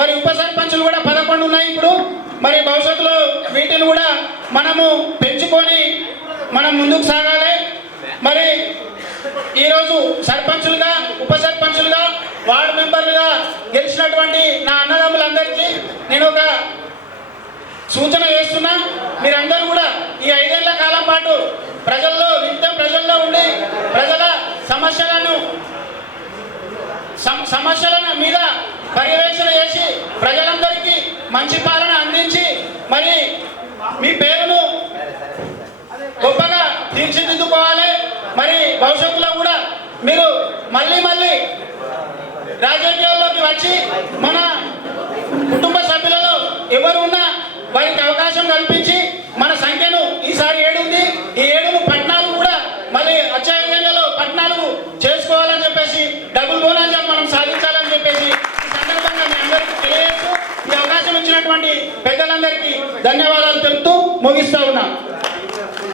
మరి ఉప సర్పంచులు కూడా 11 ఉన్నాయి ఇప్పుడు. మరి భవిష్యత్తులో వీటిని కూడా మనము పెంచుకొని మనం ముందుకు సాగాలి. మరి ఈరోజు సర్పంచులుగా, ఉప సర్పంచులుగా, వార్డు మెంబర్లుగా గెలిచినటువంటి నా అన్నదమ్ములందరికీ నేను ఒక సూచన చేస్తున్నా. మీరందరూ కూడా ఈ 5 ఏళ్ల కాలం పాటు నిత్యం ప్రజల్లో ఉండి ప్రజల సమస్యల మీద పర్యవేక్షణ చేసి ప్రజలందరికీ మంచి పాలన అందించి మరి మీ పేరును గొప్పగా తీర్చిదిద్దుకోవాలి. మరి భవిష్యత్తులో కూడా మీరు మళ్ళీ రాజకీయాల్లోకి వచ్చి మన కుటుంబ సభ్యులలో ఎవరు ఉన్నా వారికి అవకాశం కల్పించి మన సంఖ్యను ఈసారి 7 ఉంది, ఈ 7ను 14 కూడా మళ్ళీ వచ్చే 5 ఏళ్లలో 14 చేసుకోవాలని చెప్పేసి డబుల్ బోనస్ మనం సాధించాలని చెప్పేసి ఈ సందర్భంగా మీ అందరికీ తెలియజేస్తూ ఈ అవకాశం ఇచ్చినటువంటి పెద్దలందరికీ ధన్యవాదాలు తెలుపుతూ ముగిస్తా ఉన్నా.